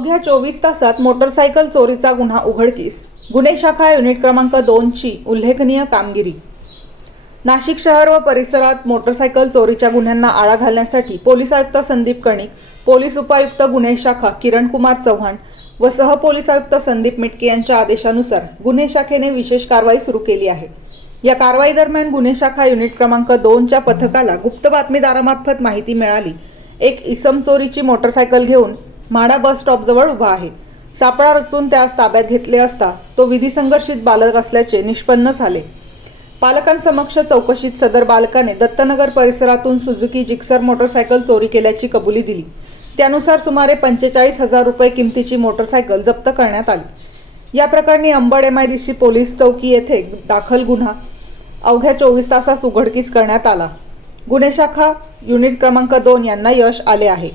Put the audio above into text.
अवघ्या 24 तासात मोटरसायकल चोरीचा गुन्हा उघडकीस। गुन्हे शाखा युनिट क्रमांक 2 ची उल्लेखनीय कामगिरी। नाशिक शहर व परिसरात मोटरसायकल चोरीच्या गुन्ह्यांना आळा घालण्यासाठी पोलीस आयुक्त संदीप कणिक, पोलीस उपायुक्त गुन्हे शाखा किरण कुमार चव्हाण व सहपोलीस आयुक्त संदीप मिटके यांच्या आदेशानुसार गुन्हे शाखेने विशेष कारवाई सुरू केली आहे। या कारवाई दरम्यान गुन्हे शाखा युनिट क्रमांक 2 च्या पथकाला गुप्त बातमीदारामार्फत माहिती मिळाली, एक इसम चोरीची मोटरसायकल घेऊन माढा बस स्टॉप जवळ उभा आहे। सापळा रचून त्यास ताब्यात घेतले असता तो विधी संघर्षित बालक असल्याचे निष्पन्न झाले। पालकांसमक्ष चौकशीत सदर बालकाने दत्तनगर परिसरातून सुझुकी जिक्सर मोटरसायकल चोरी केल्याची कबुली दिली। त्यानुसार सुमारे 45,000 रुपये किमतीची मोटरसायकल जप्त करण्यात आली। या प्रकरणी अंबड MIDC पोलीस चौकी येथे दाखल गुन्हा अवघ्या 24 तासात उघडकीस करण्यात आला। गुन्हे शाखा युनिट क्रमांक 2 यांना यश आले आहे।